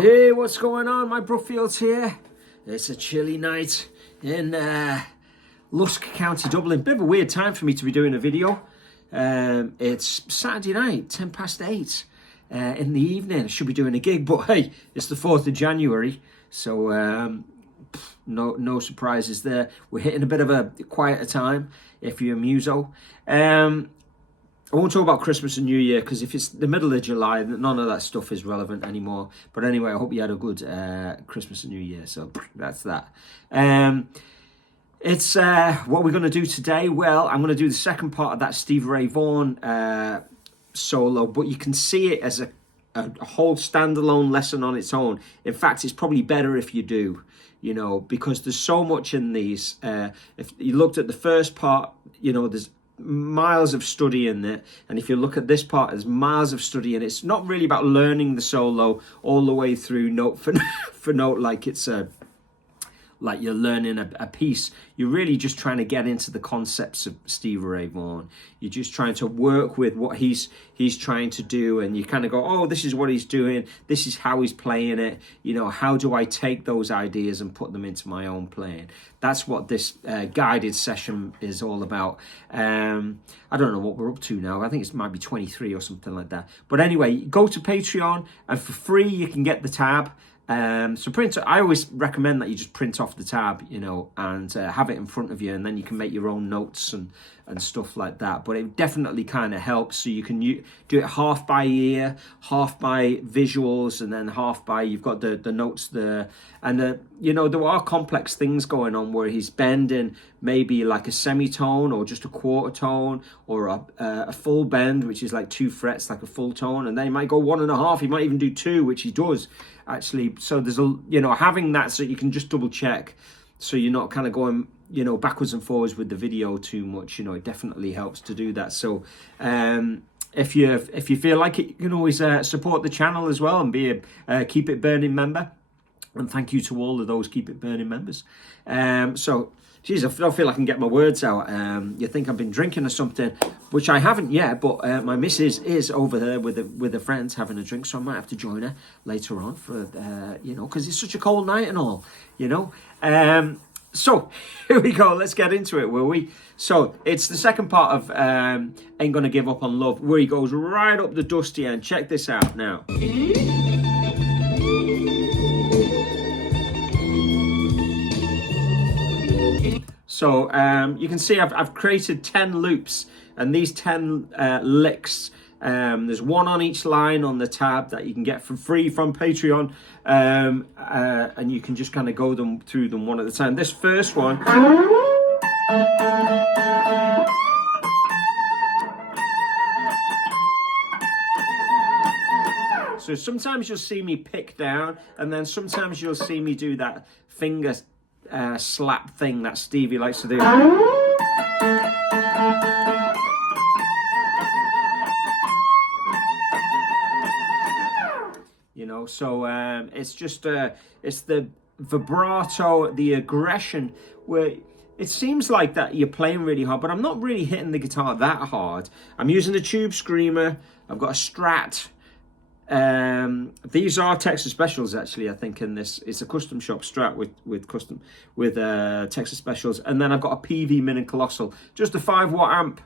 Hey, what's going on? My Brookfields here. It's a chilly night in Lusk, County Dublin. Bit of a weird time for me to be doing a video. It's Saturday night, 8:10 in the evening. I should be doing a gig, but hey, it's the 4th of January, so no surprises there. We're hitting a bit of a quieter time if you're a muso. I won't talk about Christmas and New Year because if it's the middle of July, none of that stuff is relevant anymore. But anyway, I hope you had a good Christmas and New Year. So that's that. It's what we're going to do today. Well, I'm going to do the second part of that Stevie Vaughan solo, but you can see it as a whole standalone lesson on its own. In fact, it's probably better if you do, you know, because there's so much in these. If you looked at the first part, you know, there's miles of study in it, and if you look at this part, there's miles of study, and it's not really about learning the solo all the way through note for note like it's like you're learning a piece. You're really just trying to get into the concepts of Stevie Vaughan. You're just trying to work with what he's trying to do, and you kind of go, oh, this is what he's doing, this is how he's playing it, you know, how do I take those ideas and put them into my own playing? That's what this guided session is all about. I don't know what we're up to now. I think it might be 23 or something like that. But anyway, go to Patreon, and for free you can get the tab. So I always recommend that you just print off the tab, you know, and have it in front of you, and then you can make your own notes and stuff like that. But it definitely kind of helps. So you can do it half by ear, half by visuals, and then half by, you've got the notes there. And, you know, there are complex things going on where he's bending maybe like a semitone or just a quarter tone, or a full bend, which is like 2 frets, like a full tone. And then he might go 1.5. He might even do 2, which he does actually. So there's you know, having that so you can just double check, so you're not kind of going, you know, backwards and forwards with the video too much. You know, it definitely helps to do that. So if you feel like it, you can always support the channel as well and be a Keep It Burning member. And thank you to all of those Keep It Burning members. So, geez, I don't feel I can get my words out. You think I've been drinking or something, which I haven't yet, but my missus is over there with her friends having a drink, so I might have to join her later on for, you know, because it's such a cold night and all, you know. So, here we go. Let's get into it, will we? So, it's the second part of Ain't Gonna Give Up on Love, where he goes right up the dusty end. Check this out now. So you can see I've created 10 loops, and these 10 licks, there's one on each line on the tab that you can get for free from Patreon, and you can just kind of go through them one at a time. This first one, so sometimes you'll see me pick down, and then sometimes you'll see me do that finger slap thing that Stevie likes to do. You know, so it's just it's the vibrato, the aggression, where it seems like that you're playing really hard, but I'm not really hitting the guitar that hard. I'm using a tube screamer. I've got a Strat. These are Texas Specials, actually. I think in this, it's a custom shop Strat with Texas Specials, and then I've got a PV Mini Colossal, just a 5-watt amp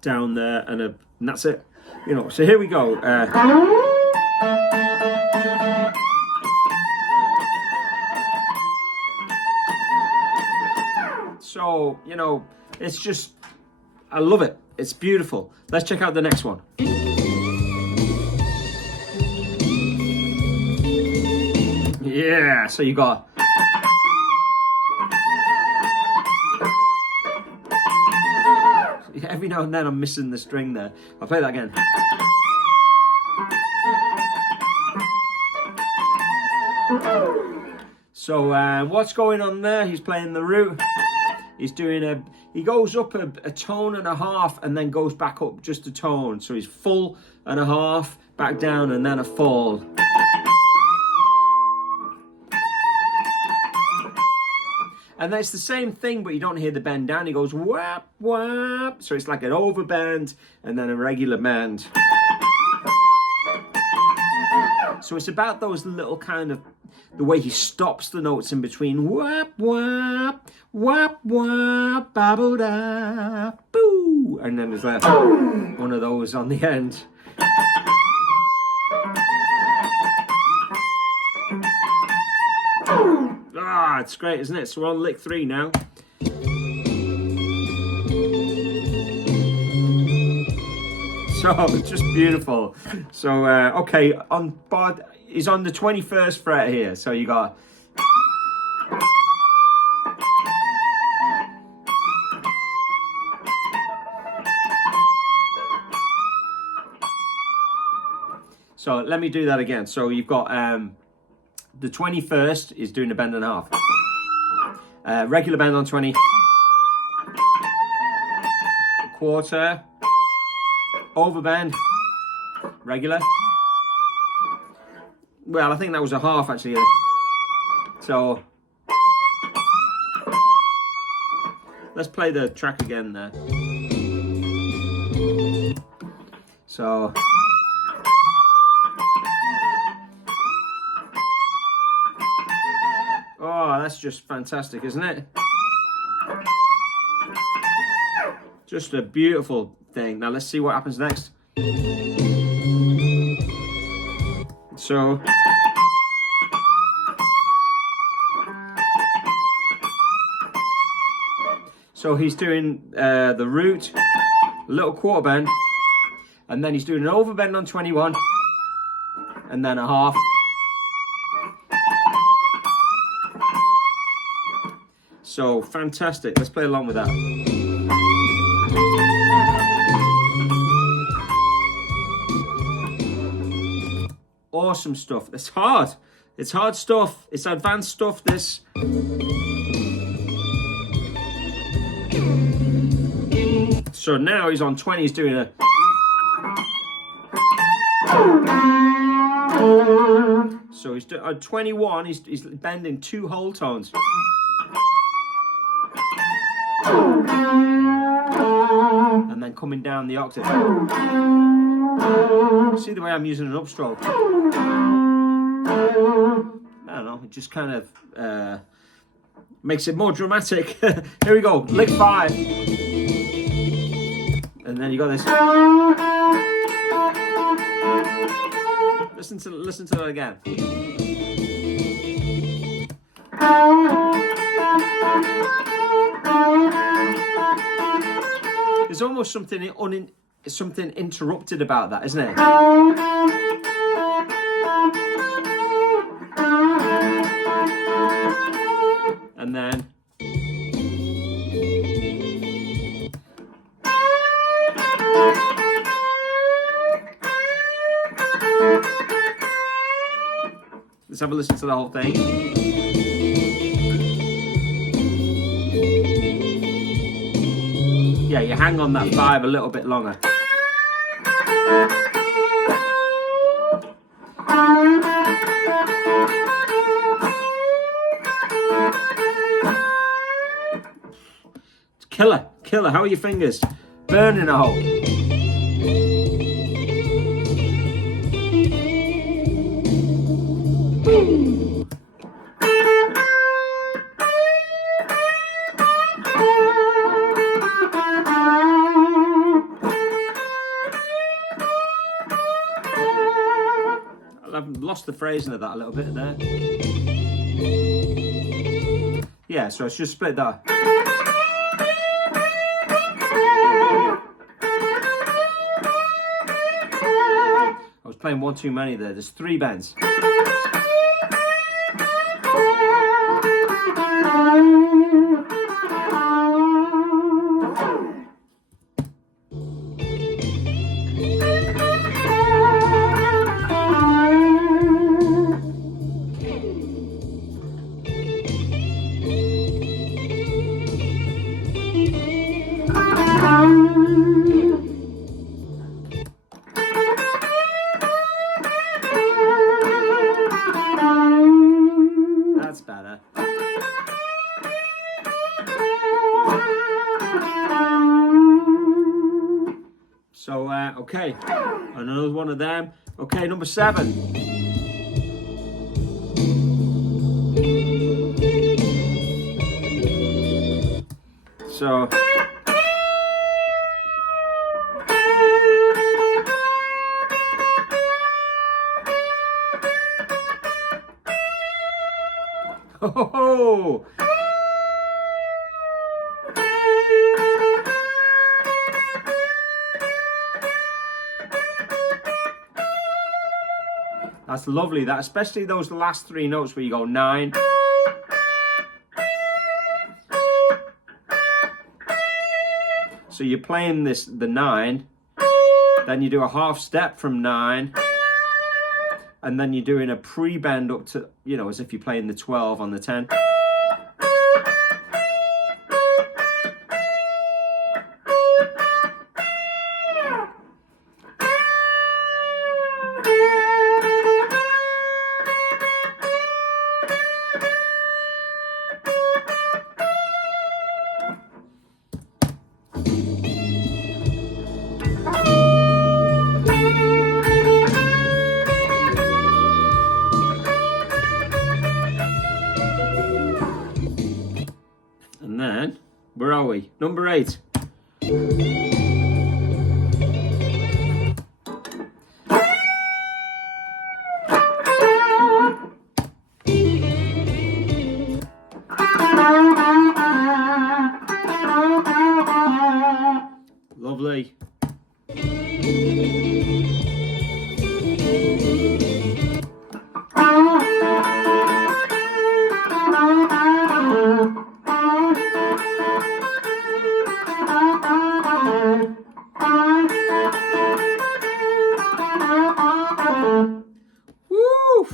down there, and that's it. You know. So here we go. So you know, it's just, I love it. It's beautiful. Let's check out the next one. Yeah, so you got every now and then I'm missing the string there. I'll play that again. So what's going on there? He's playing the root. He's doing he goes up a tone and a half and then goes back up just a tone. So he's full and a half, back down, and then a fall. And then it's the same thing, but you don't hear the bend down. He goes whap, whap. So it's like an overbend and then a regular bend. So it's about those little kind of, the way he stops the notes in between. Wap, wap, wap, wap, babble da, boo. And then there's like one of those on the end. Ah, it's great, isn't it? So we're on lick 3 now. So it's just beautiful. So okay, on bod is on the 21st fret here. So you got so let me do that again. So you've got the 21st is doing a bend and a half. Regular bend on 20. Quarter. Overbend. Regular. Well, I think that was a half actually. So let's play the track again there. So oh, that's just fantastic, isn't it? Just a beautiful thing. Now let's see what happens next. So he's doing the root, a little quarter bend, and then he's doing an overbend on 21, and then a half. So fantastic. Let's play along with that. Awesome stuff. It's hard. It's hard stuff. It's advanced stuff, this. So now he's on 20, he's doing a... So he's on 21, he's bending 2 whole tones. And then coming down the octave. See the way I'm using an upstroke? I don't know, it just kind of makes it more dramatic. Here we go, lick 5. And then you got this. Listen to that again. There's almost something interrupted about that, isn't it? And then let's have a listen to the whole thing. Yeah, you hang on that 5 a little bit longer. Killer, killer. How are your fingers? Burning a hole. I've lost the phrasing of that a little bit there. Yeah, so it's just split that. I was playing one too many there. There's 3 bends. That's better. So, okay, another one of them. Okay, number 7. So. Oh. That's lovely, that, especially those last three notes where you go 9. So you're playing the 9, then you do a half step from 9, and then you're doing a pre-bend up to, you know, as if you're playing the 12 on the 10. And then, where are we? Number 8. Lovely. Woo!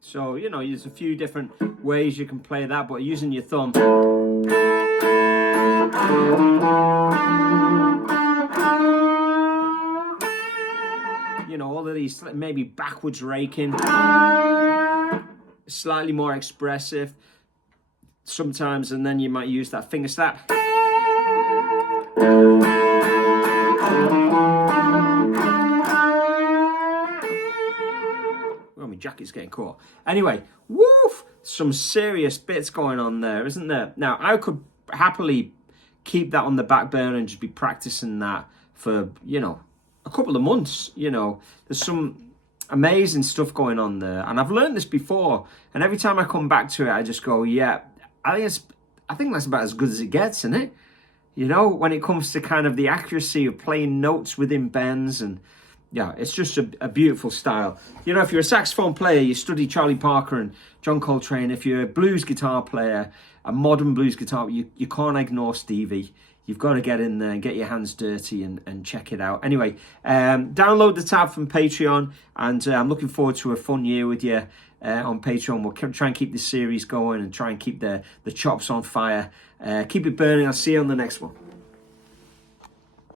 So, you know, there's a few different ways you can play that, but using your thumb. You know, all of these, maybe backwards raking, slightly more expressive sometimes, and then you might use that finger snap. Well, my jacket's getting caught. Anyway, woof! Some serious bits going on there, isn't there? Now, I could happily keep that on the back burner and just be practicing that for, you know, a couple of months. You know, there's some amazing stuff going on there, and I've learned this before, and every time I come back to it, I just go, yeah, I think that's about as good as it gets, isn't it? You know, when it comes to kind of the accuracy of playing notes within bends, and yeah, it's just a beautiful style. You know, if you're a saxophone player, you study Charlie Parker and John Coltrane. If you're a blues guitar player, a modern blues guitar, you can't ignore Stevie. You've got to get in there and get your hands dirty and check it out. Anyway, download the tab from Patreon, and I'm looking forward to a fun year with you on Patreon. We'll try and keep this series going and try and keep the chops on fire. Keep it burning. I'll see you on the next one.